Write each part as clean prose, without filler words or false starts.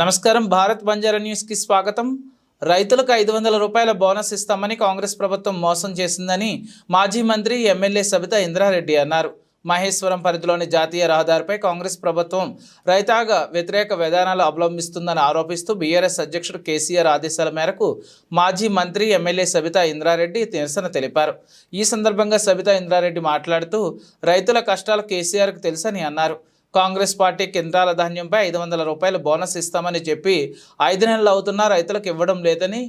నమస్కారం. భారత్ బంజారా న్యూస్ కి స్వాగతం. రైతులకు 500 రూపాయల బోనస్ ఇస్తామని కాంగ్రెస్ ప్రభుత్వం మోసం చేసిందని మాజీ మంత్రి ఎమ్మెల్యే సబితా ఇంద్రారెడ్డి అన్నారు. మహేశ్వరం పరిధిలోని జాతీయ రహదారిపై కాంగ్రెస్ ప్రభుత్వం రైతాంగ వ్యతిరేక విధానాలు అవలంబిస్తుందని ఆరోపిస్తూ బీఆర్ఎస్ అధ్యక్షుడు కేసీఆర్ ఆదేశాల మేరకు మాజీ మంత్రి ఎమ్మెల్యే సబితా ఇంద్రారెడ్డి నిరసన తెలిపారు. ఈ సందర్భంగా సబితా ఇంద్రారెడ్డి మాట్లాడుతూ రైతుల కష్టాలు కేసీఆర్కు తెలుసని అన్నారు. కాంగ్రెస్ పార్టీ కేంద్రాల ధాన్యంపై 500 రూపాయల బోనస్ ఇస్తామని చెప్పి 5 నెలలు అవుతున్నా రైతులకు ఇవ్వడం లేదని,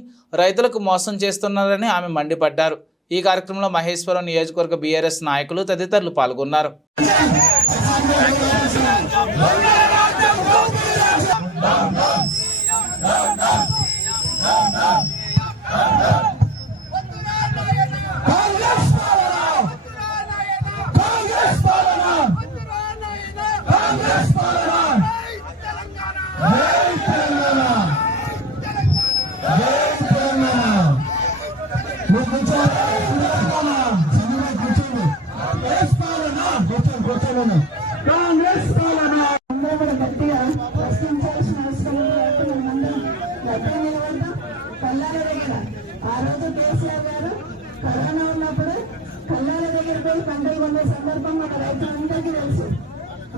రైతులకు మోసం చేస్తున్నారని ఆమె మండిపడ్డారు. ఈ కార్యక్రమంలో మహేశ్వరం నియోజకవర్గ బీఆర్ఎస్ నాయకులు తదితరులు పాల్గొన్నారు. కరోనా ఉన్నప్పుడు కళ్ళాల దగ్గర పోయి పంటలు కొనే సందర్భం మన రైతులందరికీ తెలుసు.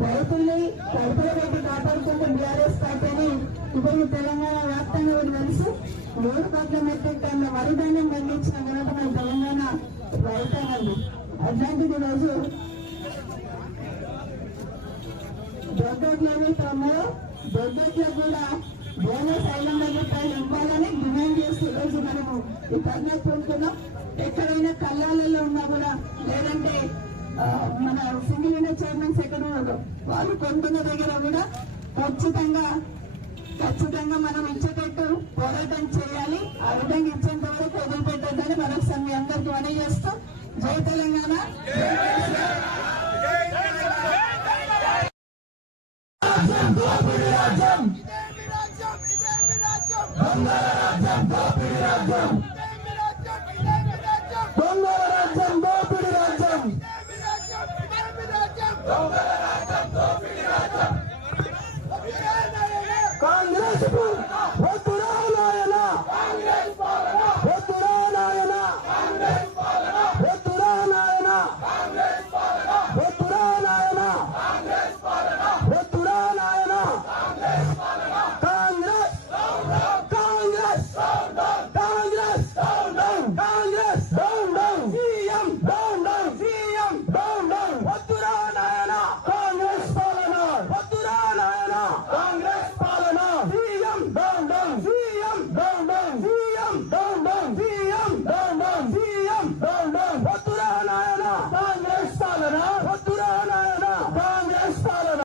రైతుల్ని కడుపులో పెట్టి కాపాడుకుంటే బీఆర్ఎస్ పార్టీని ఇప్పుడు తెలంగాణ వ్యాప్తంగా కూడా తెలుసు. 3 కోట్ల మెట్రిక్ టన్నుల వరి ధాన్యం పండించిన ఘనత మన తెలంగాణ రైతాంగం. అట్లాంటిది రోజు దొడ్డోట్లేవి తొమ్మిదో దొడ్డోట్లో కూడా బోనస్ 500 రూపాయలు ఇవ్వాలని డిమాండ్ చేస్తూ రోజు మనము ఈ ధర్నా పూనుకున్నాం. ఎక్కడైనా కళ్ళాలలో ఉన్నా కూడా, లేదంటే మన సింగిల్ విండో చైర్మన్స్ ఎక్కడ వాళ్ళు కొంటున్న దగ్గర కూడా ఖచ్చితంగా మనం ఇచ్చేటట్టు పోరాటం చేయాలి. ఆ విధంగా ఇచ్చేంత వరకు వదిలిపెట్టద్దని మరొకసారి మీ అందరికీ మనవి చేస్తూ, జై తెలంగాణ.